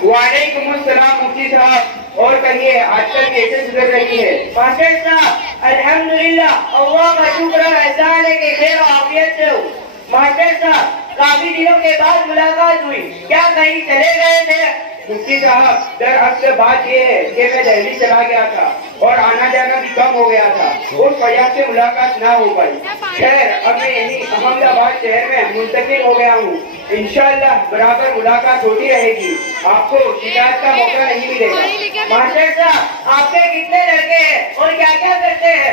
वालेकुम अस्सलाम मुफ्ती साहब। और कहिए आजकल कैसे गुजर रही है? मास्टर साहब अल्हम्दुलिल्लाह, अल्लाह का शुक्र एहसान है कि खैर आफियत से हूँ। मास्टर साहब काफी दिनों के बाद मुलाकात हुई, क्या कहीं चले गए थे? मुफ्ती साहब दरअसल बात ये है कि मैं दिल्ली चला गया था और आना जाना भी कम हो गया था, उस वजह से मुलाकात ना हो पाई। खैर अब मैं यही अहमदाबाद शहर में मुंतकिल हो गया हूँ। इंशाअल्लाह बराबर मुलाकात होती रहेगी, आपको शिकायत का मौका नहीं मिलेगा। मास्टर साहब आपके कितने लड़के हैं और क्या क्या करते हैं?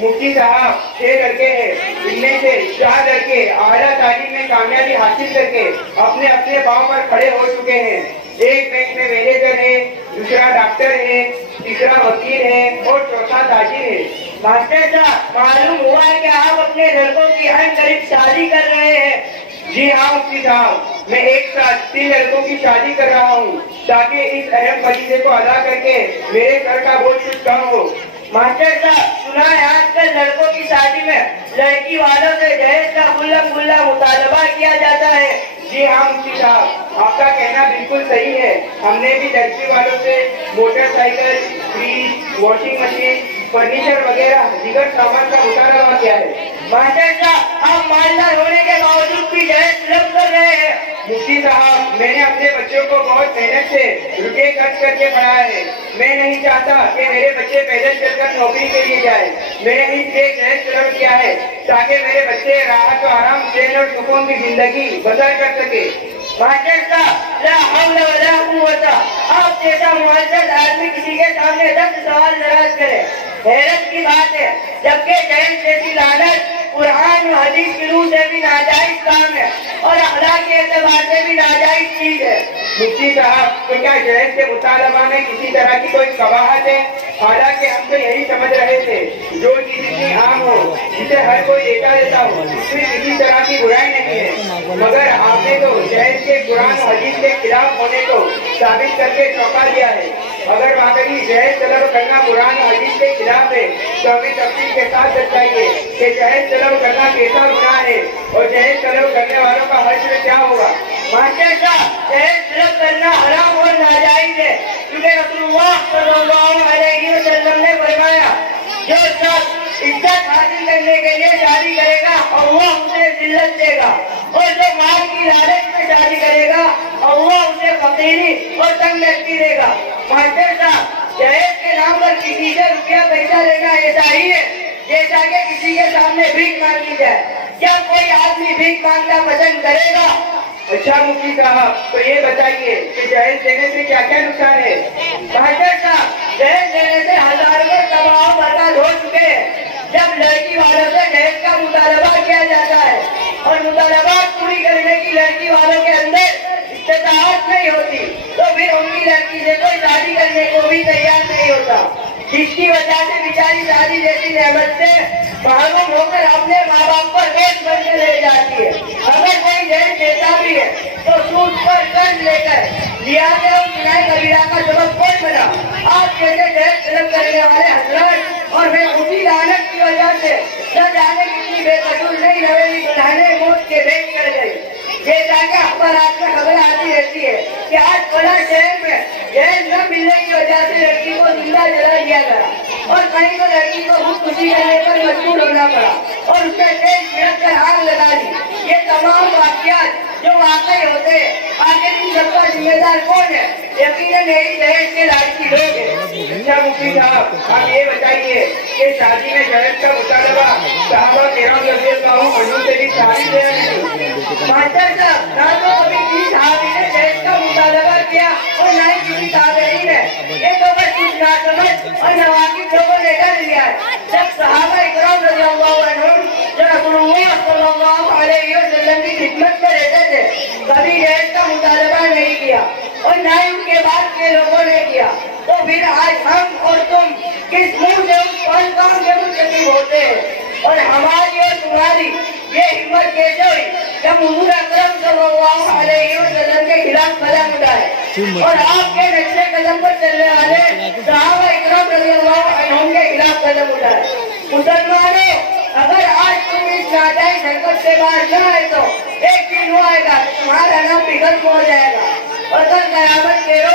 मुफ्ती साहब 6 लड़के हैं, इनमें से 4 लड़के आला तालीम में कामयाबी हासिल करके अपने अपने पांव पर खड़े हो चुके हैं। एक बैंक में मैनेजर है, दूसरा डॉक्टर है, तीसरा वकील है और चौथा ताजिर है। मास्टर साहब मालूम हुआ है कि आप अपने लड़कों की अनकरीब शादी कर रहे हैं। जी हाँ मुफ्ती साहब, मैं एक साथ 3 लड़कों की शादी कर रहा हूँ ताकि इस अहम फरीजे को अदा करके मेरे सर का बोझ कुछ कम हो। मास्टर साहब सुना है आजकल लड़कों की शादी में लड़की वालों से दहेज का खुल्ला मुतालबा किया जाता है। जी हाँ मुफ्ती साहब, आपका कहना बिल्कुल सही है। हमने भी लड़की वालों से motorcycle, fridge, washing machine, furniture वगैरह दीगर सामान का मुतालबा किया है। मास्टर साहब आप मालदार होने के बावजूद भी दहेज तलब कर रहे हैं। मुफ्ती साहब मैंने अपने बच्चों को बहुत मेहनत से रुपये खर्च करके पढ़ाया है। मैं नहीं चाहता कि मेरे बच्चे पैदल चलकर नौकरी के लिए जाए। मैंने इसलिए दहेज तलब किया है ताकि मेरे बच्चे राहत और आराम चैन और सुकून की जिंदगी बसर कर सके। मास्टर साहब ला हौला वला कुव्वता, आप जैसा मुअज़्ज़ज़ आदमी किसी के सामने 10 सवाल दराज करे, हैरत की बात है। जबकि दहेज जैसी लानत कुरान और हदीस की रूह से भी नाजायज काम है और अखलाक के एतबार से भी नाजायज चीज है। मुफ्ती साहब तो क्या दहेज के मुतालबा में किसी तरह की कोई कबाहत है? हालांकि हम तो यही समझ रहे थे जो चीज इतनी आम हो, जिसे हर कोई लेता देता हो, उसमें किसी तरह की बुराई नहीं है। मगर आपने तो दहेज के कुरान और हदीस के खिलाफ होने को साबित करके चौंका दिया है। अगर वाकई दहेज तलब करना कुरान और हदीस के खिलाफ है तो हमें तफसील के साथ बताइए कि दहेज तलब करना कैसा गुनाह है और दहेज तलब करने वालों का हश्र क्या होगा? मास्टर साहब दहेज तलब करना हराम और नाजायज है, क्योंकि रसूलुल्लाह सल्लल्लाहु अलैहि वसल्लम ने फरमाया जो शख्स इज्जत हासिल करने के लिए शादी करेगा अल्लाह उसे जिल्लत देगा, और जो माल की लालच में शादी करेगा अल्लाह उसे फकीरी और तंगदस्ती देगा। मास्टर साहब दहेज के नाम पर किसी से रुपया पैसा लेना ऐसा ही है जैसा कि किसी के सामने भीख मांगी जाए। क्या कोई आदमी भीख मांगना पसंद करेगा? अच्छा मुफ्ती साहब तो ये बताइए कि दहेज देने से क्या क्या नुकसान है? मास्टर साहब दहेज देने से हजारों तबाह बर्बाद हो चुके हैं। जब लड़की वालों से दहेज का मुतालबा किया जाता है और मुतालबा पूरी करने की लड़की वालों के अंदर इस्तेताअत नहीं होती तो फिर उनकी लड़की से कोई शादी करने को भी तैयार नहीं होता, जिसकी वजह से बेचारी शादी जैसी नेमत से महरूम होकर अपने माँ बाप पर बोझ बनकर रह जाती है। अगर कोई दहेज देता भी है तो सूद पर कर्ज लेकर लिया गया और गुनाह कबीरा का सबब कौन बना? आप जैसे दहेज तलब करने वाले हजरात और मैं उसी लानत की वजह से न जाने कितनी बेकसूर नई नवेली दुल्हने मौत के भेंट कर गई। जैसा कि अखबारात में खबर आती रहती है कि आज बड़ा शहर में दहेज न मिलने की वजह से लड़की को जिंदा जला दिया गया और कहीं तो लड़की को खुदकुशी करने पर मजबूर होना पड़ा और उसने तेज छिड़क कर आग लगा दी। ये तमाम वाकयात जो वाकई होते हैं, आखिर इन सबका जिम्मेदार कौन है? यकीनन यही दहेज के लालची लोग हैं। अच्छा मुफ्ती साहब आप ये बताइए कि शादी में दहेज का मुतालबा साहबा किराम रज़ियल्लाहु अन्हुम से भी साबित है या नहीं? मास्टर साहब ना तो कभी किसी सहाबी ने दहेज का मुतालबा किया और ना ही किसी ताबेई ने, ये तो बस कुछ नासमझ और नवाकिफ लोगों ने कर लिया है। जब सहाबा इकराम रज़ियल्लाहु अन्हुम जो रसूलुल्लाह सल्लल्लाहु अलैहि वसल्लम की खिदमत में रहते थे कभी दहेज का मुतालबा नहीं किया और ना ही उनके बाद के लोगों ने किया, तो फिर आज हम और तुम किस मुंह से उस फल काम के मुंतकिब होते हैं? और हमारी और तुम्हारी ये हिम्मत कैसे हुई जब हुजूर अकरम सल्लल्लाहु अलैहि वसल्लम के खिलाफ कदम उठाए और आपके नक्शे कदम पर चलने वाले सहाबा इकराम रज़ियल्लाहु अन्हुम के खिलाफ कदम उठाए? मुसलमानों अगर आज तुम इस नाजायज हरकत से बाहर न आए तो एक दिन वो आएगा तुम्हारा नाम भी खत्म हो जाएगा और कल कयामत के रोज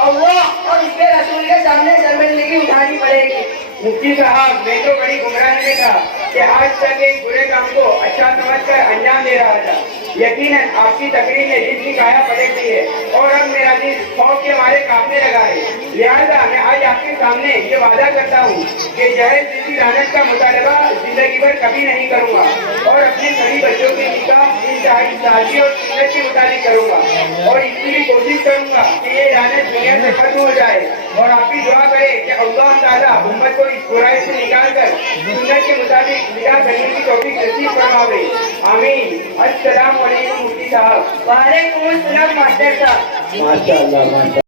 अल्लाह और उसके रसूल के सामने शर्मिंदगी उठानी पड़ेगी। मुफ्ती साहब, मैं तो बड़ी गुमराही में था कि आज तक एक बुरे काम को अच्छा समझकर अंजाम दे रहा था। यकीनन आपकी तकरीर ने दिल की काया पलट दी है और अब मेरा दिल खौफ के मारे कांपने लगा है। लिहाजा मैं आज आपके सामने ये वादा करता हूँ कि जहर जैसी लानत का मुतालबा जिंदगी भर कभी नहीं करूँगा और अपने सभी बच्चों की निकाह इंतहाई सादगी और सुन्नत के मुताबिक करूँगा और इसकी भी कोशिश करूँगा कि ये लानत दुनिया से खत्म हो जाए। और आप भी दुआ करें कि अल्लाह ताला उम्मत को इस बुराई से निकाल कर सुन्नत के मुताबिक निकाह करने की तौफीक नसीब फरमावे। आमीन। अस्सलाम वालेकुम मुफ्ती साहब। वालेकुम अस्सलाम मास्टर साहब। माशाअल्लाह।